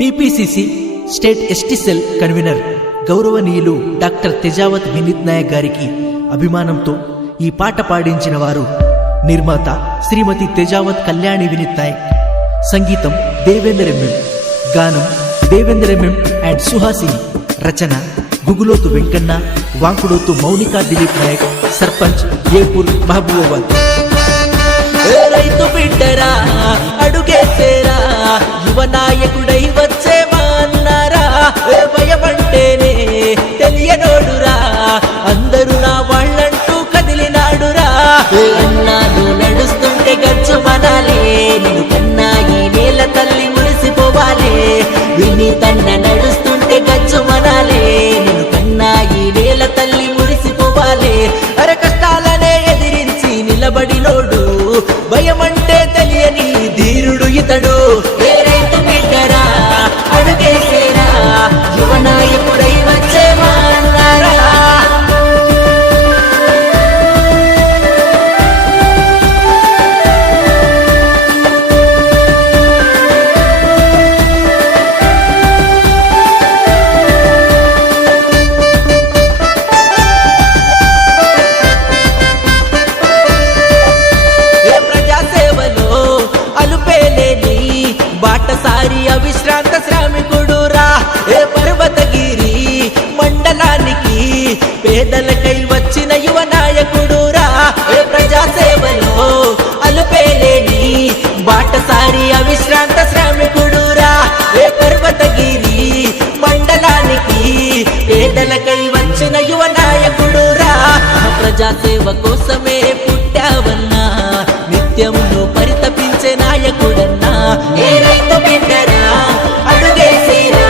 TPCC state ST cell convener గౌరవనీయులు doctor Tejavath Vineet Naik గారికి అభిమానంతో ఈ పాట పాడించిన వారు నిర్మాత శ్రీమతి తేజావత్ కళ్యాణి వినీత్ నాయక్, సంగీతం దేవేంద్ర ఎంఎం, గానం దేవేంద్ర ఎంఎం అండ్ సుహాసిని, రచన గుగులోతు వెంకన్న, వాంకుడోతు మౌనికా దిలీప్ నాయక్, సర్పంచ్ ఏపూర్ మహబూబాబాద్. రైతు బిడ్డరా అడుగేసేరా, యువ నాయకుడై వచ్చేవా అన్నారా, భయమంటేనే తెలియనోడురా, అందరూ నా వాళ్ళంటూ కదిలినాడురా. అన్నాడు నడుస్తుంటే గచ్చు మనాలే, నిన్ను కన్నా ఈ నేల తల్లి మురిసిపోవాలే. వినీతన్న నడుస్తుంటే గచ్చు మనాలే, నిన్ను కన్నా ఈ నేల తల్లి మురిసిపోవాలే. అర కష్టాలనే ఎదిరించి నిలబడినోడు, భయమంటే తెలియని ధీరుడు ఇతడు. రైతు బిడ్డరా అడుగేసేరా, యువ నాయకుడై వచ్చేవా అన్నారా. బాటసారి అవిశ్రాంత శ్రామికుడురా, పర్వతగిరి మండలానికి పేదలకై వచ్చిన యువ నాయకుడురా. ప్రజాసేవలో అలుపేలేని బాటసారి అవిశ్రాంత శ్రామికుడురా, పర్వతగిరి మండలానికి పేదలకై వచ్చిన యువ నాయకుడురా. ప్రజాసేవ కోసమే పుట్టావన్నా, నిత్యం నువ్వు పరితపించే నాయకుడన్నా. ఏ రైతు బిడ్డరా అడుగేసేరా,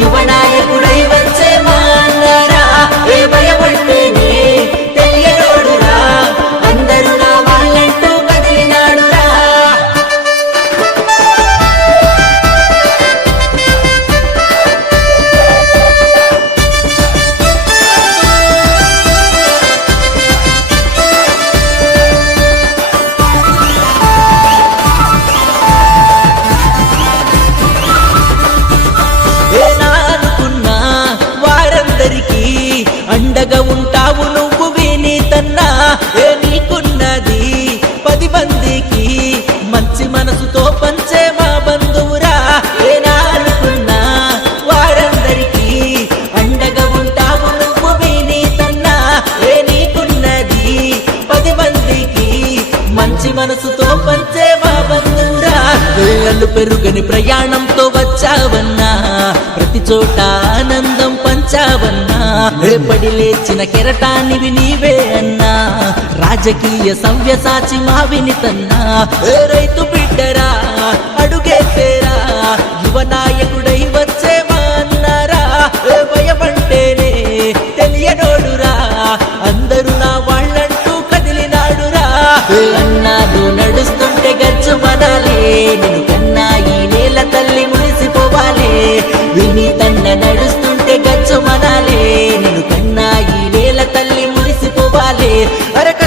యువ నాయకుడై వచ్చేవా అన్నారా. ఏ భయపడితేనే తెలియనోడురా, అందరూ నా వాళ్ళంటూ కదిలినాడురా. అండగా ఉంటావు నువ్వు వినీతన్నా, నీకున్నది 10 మందికి మంచి మనసుతో పంచే మా బంధువురా. అనుకున్నా వారందరికీ అండగా ఉంటావు నువ్వు వినీతన్నా, నీకున్నది 10 మందికి మంచి మనసుతో పంచే మా బంధువురా. పిల్లలు పెరుగని ప్రయాణంతో వచ్చావన్నా, ప్రతి చోట ఆనందం పంచావన్నా. రేపడి లేచిన కెరటానివి నీవే అన్నా, రాజకీయ సవ్యసాచి మా వినీతన్నా. రైతు బిడ్డరా అడుగేసేరా, యువ నాయకుడై వచ్చేవా అన్నారా. భయమంటేనే తెలియనోడురా, అందరూ నా వాళ్ళంటూ కదిలినాడురా. అన్నాడు నడుస్తుంటే గచ్చు మనాలే, నిన్ను కన్నా ఈ నేల తల్లి మురిసిపోవాలే. వినీతన్న నడుస్తుంటే గచ్చు మనాలే, నిన్ను కన్నా ఈ నేల తల్లి మురిసిపోవాలే. అరక